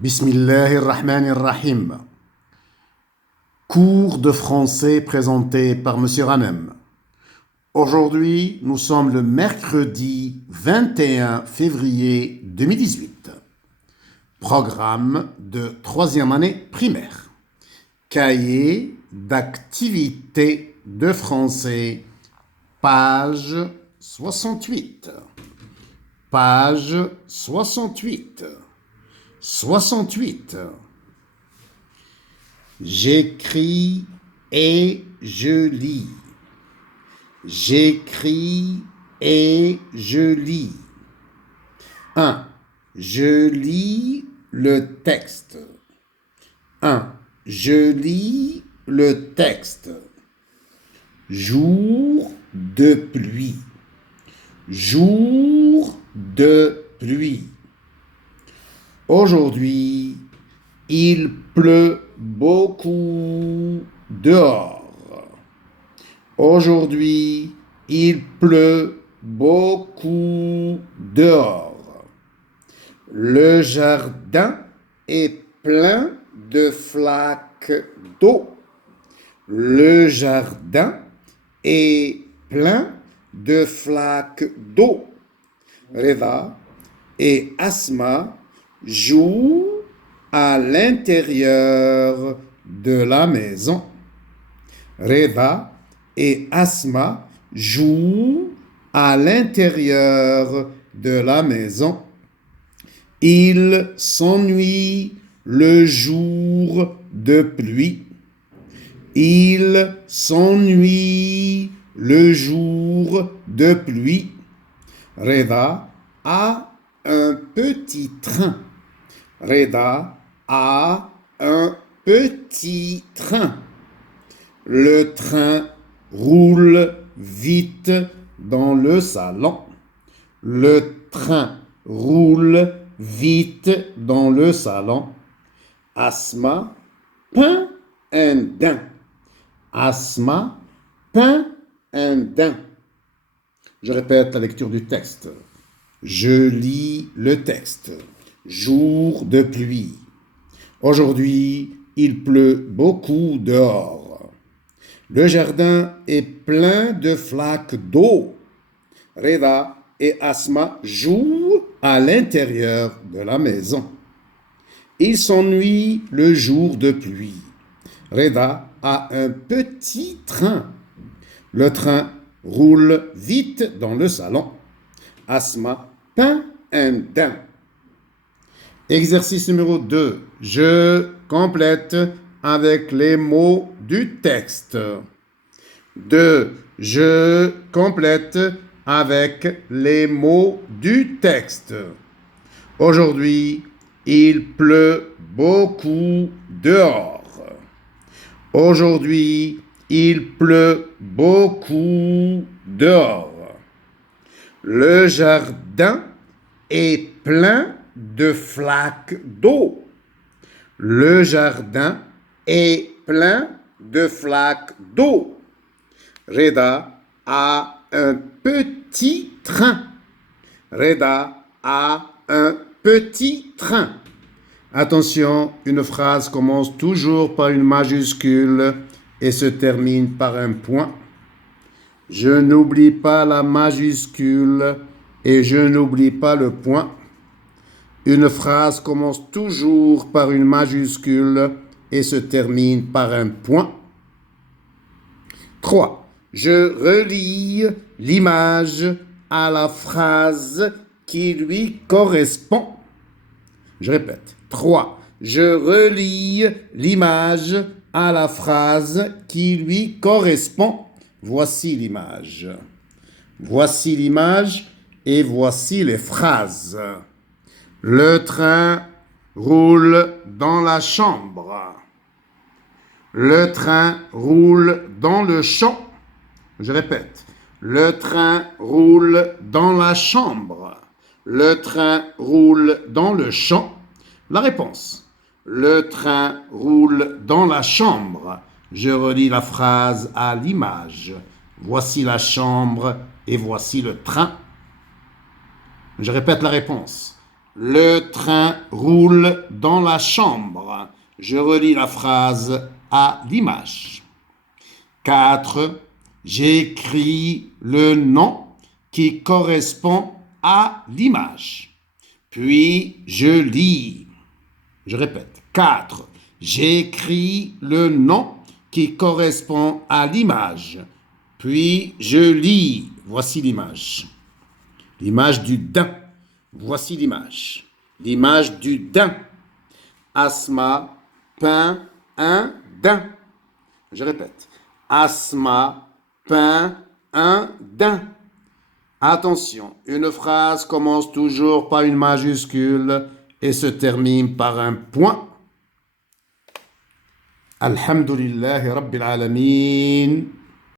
Bismillahirrahmanirrahim. Cours de français présenté par Monsieur Ranem. Aujourd'hui, nous sommes le mercredi 21 février 2018. Programme de 3e année primaire. Cahier d'activité de français, page 68. Page 68. 68. J'écris et je lis. J'écris et je lis. 1. Je lis le texte. 1. Je lis le texte. Jour de pluie. Jour de pluie. Aujourd'hui, il pleut beaucoup dehors. Aujourd'hui, il pleut beaucoup dehors. Le jardin est plein de flaques d'eau. Le jardin est plein de flaques d'eau. Reva et Asma jouent à l'intérieur de la maison. Reva et Asma jouent à l'intérieur de la maison. Ils s'ennuient le jour de pluie. Ils s'ennuient le jour de pluie. Reva a un petit train. Reda a un petit train. Le train roule vite dans le salon. Le train roule vite dans le salon. Asma peint un daim. Asma peint un daim. Je répète la lecture du texte. Je lis le texte. Jour de pluie. Aujourd'hui, il pleut beaucoup dehors. Le jardin est plein de flaques d'eau. Reda et Asma jouent à l'intérieur de la maison. Ils s'ennuient le jour de pluie. Reda a un petit train. Le train roule vite dans le salon. Asma peint un daim. Exercice numéro 2. Je complète avec les mots du texte. 2. Je complète avec les mots du texte. Aujourd'hui, il pleut beaucoup dehors. Aujourd'hui, il pleut beaucoup dehors. Le jardin est plein de flaques d'eau. Le jardin est plein de flaques d'eau. Reda a un petit train. Reda a un petit train. Attention, une phrase commence toujours par une majuscule et se termine par un point. Je n'oublie pas la majuscule et je n'oublie pas le point. Une phrase commence toujours par une majuscule et se termine par un point. 3. Je relie l'image à la phrase qui lui correspond. Je répète. 3. Je relie l'image à la phrase qui lui correspond. Voici l'image. Voici l'image et voici les phrases. Le train roule dans la chambre. Le train roule dans le champ. Je répète. Le train roule dans la chambre. Le train roule dans le champ. La réponse. Le train roule dans la chambre. Je relis la phrase à l'image. Voici la chambre et voici le train. Je répète la réponse. Le train roule dans la chambre. Je relis la phrase à l'image. 4. J'écris le nom qui correspond à l'image. Puis je lis. Je répète. 4. J'écris le nom qui correspond à l'image. Puis je lis. Voici l'image. L'image du daim. Voici l'image. L'image du daim. Asma peint un daim. Je répète. Asma peint un daim. Attention, une phrase commence toujours par une majuscule et se termine par un point. Alhamdulillahi Rabbil Alamin.